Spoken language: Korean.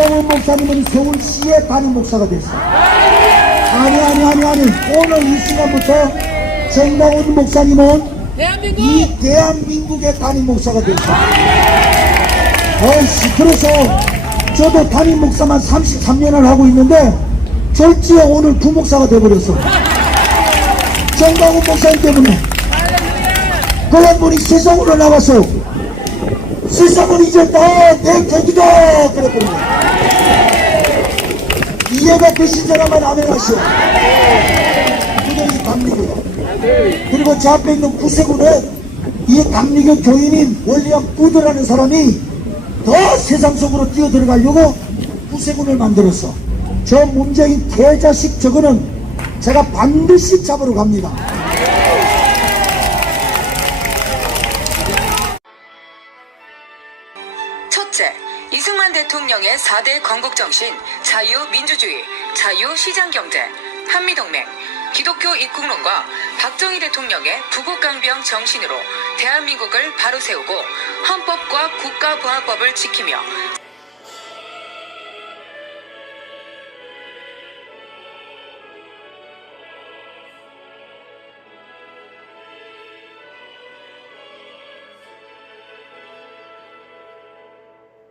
정강훈 목사님은 서울시의 담임 목사가 됐어. 아니 아니 아니 아니 오늘 이 순간부터 정강훈 목사님은 대한민국 이 대한민국의 담임 목사가 됐어. 어이씨 그래서 저도 담임 목사만 33년을 하고 있는데 절지에 오늘 부목사가 돼버렸어. 정강훈 목사님 때문에 그런 분이 세상으로 나와서 세상은 이제 다내 객이다 그랬거든요. 이해가 되신 사람만 아멘하시오. 그게 이 감리교다. 그리고 저 앞에 있는 구세군은 이 감리교 교인인 원리학 부드라는 사람이 더 세상 속으로 뛰어들어가려고 구세군을 만들었어. 저 문재인 개자식 저거는 제가 반드시 잡으러 갑니다. 첫째, 이승만 대통령의 4대 건국정신, 자유민주주의, 자유시장경제, 한미동맹, 기독교 입국론과 박정희 대통령의 부국강병 정신으로 대한민국을 바로 세우고 헌법과 국가보안법을 지키며